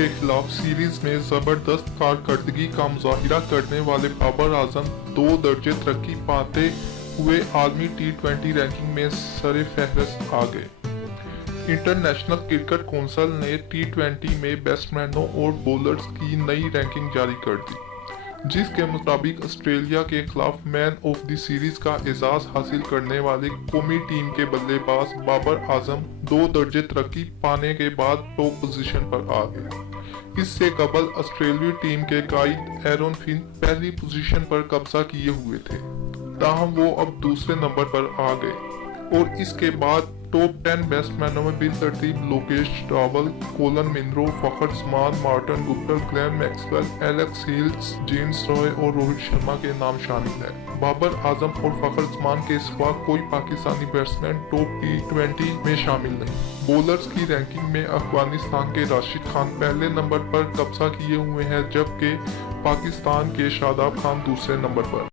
کے خلاف سیریز میں زبردست کارکردگی کا مظاہرہ کرنے والے بابر اعظم 2 درجے ترقی پاتے ہوئے عالمی T20 رینکنگ میں سر فہرست آ گئے۔ انٹرنیشنل کرکٹ کونسل نے T20 میں بیٹسمینوں اور بولرز کی نئی رینکنگ جاری کر دی، جس کے مطابق آسٹریلیا کے خلاف مین آف دی سیریز کا اعزاز حاصل کرنے والے قومی ٹیم کے بلے باز بابر اعظم 2 درجے ترقی پانے کے بعد ٹاپ پوزیشن پر آ گئے۔ اس سے قبل آسٹریلوی ٹیم کے قائد ایرون فنچ پہلی پوزیشن پر قبضہ کیے ہوئے تھے، تاہم وہ اب دوسرے نمبر پر آ گئے اور اس کے بعد ٹاپ 10 بیٹسمینوں میں بالترتیب Lokesh Rahul, Colin Munro, Fakhar Zaman, Martin Guptill, Glenn Maxwell, Alex Hales, James Roy اور روہت شرما کے نام شامل ہیں۔ بابر اعظم اور فخر زمان کے سوا کوئی پاکستانی بیٹسمین ٹاپ T20 میں شامل نہیں۔ بولرز کی رینکنگ میں افغانستان کے راشد خان پہلے نمبر پر قبضہ کیے ہوئے ہیں، جبکہ پاکستان کے شاداب خان دوسرے نمبر پر۔